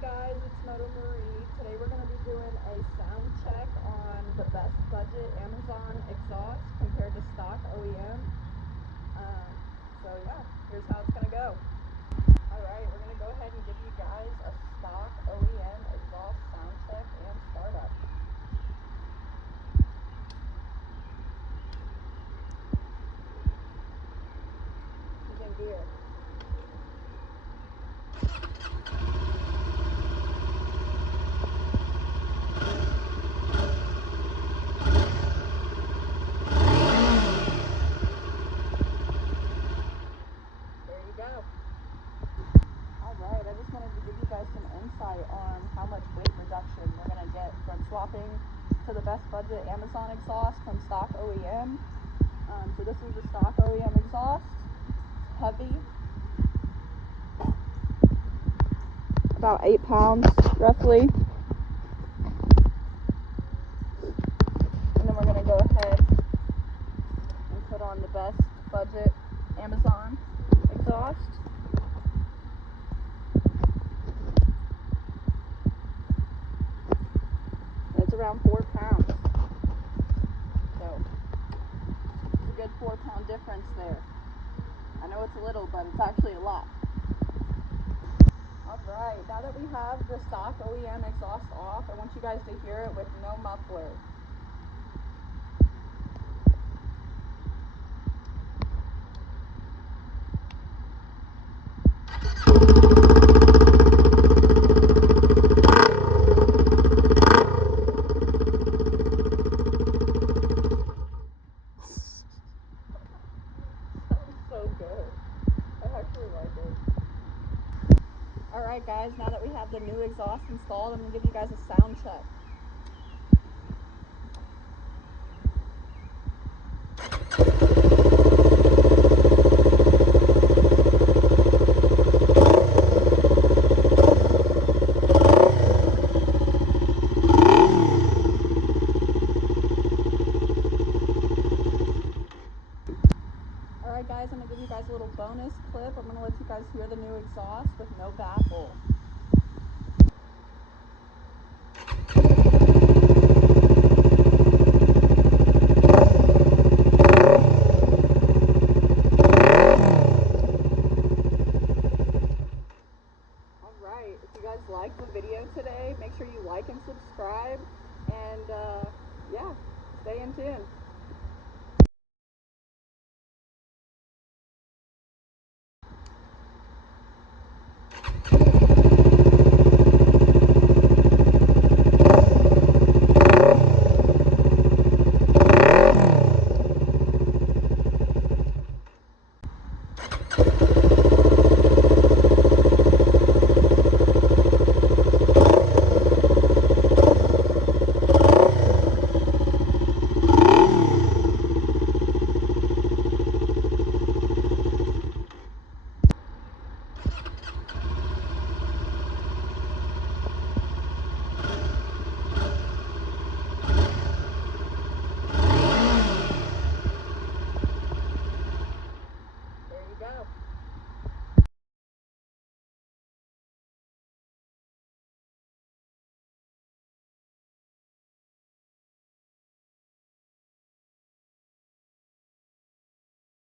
guys, it's Moto Marie. Today we're going to be doing a sound check on the best budget Amazon exhaust compared to stock OEM. So yeah, here's how it's going to go. Alright, we're going to go ahead and give you guys a stock OEM exhaust sound check and startup. Using gear. Alright, I just wanted to give you guys some insight on how much weight reduction we're going to get from swapping to the best budget Amazon exhaust from stock OEM. So this is the stock OEM exhaust. Heavy. About 8 pounds, roughly. And then we're going to go ahead and put on the best budget Amazon exhaust. It's around 4 pounds. So it's a good 4-pound difference there. I know it's a little, but it's actually a lot. Alright, now that we have the stock OEM exhaust off, I want you guys to hear it with no muffler. So good. I actually like it. Alright guys, now that we have the new exhaust installed, I'm going to give you guys a sound check. Alright guys, I'm going to give you guys a little bonus clip. I'm going to let you guys hear the new exhaust with no baffle. Alright, if you guys liked the video today, make sure you like and subscribe, and yeah, stay in tune.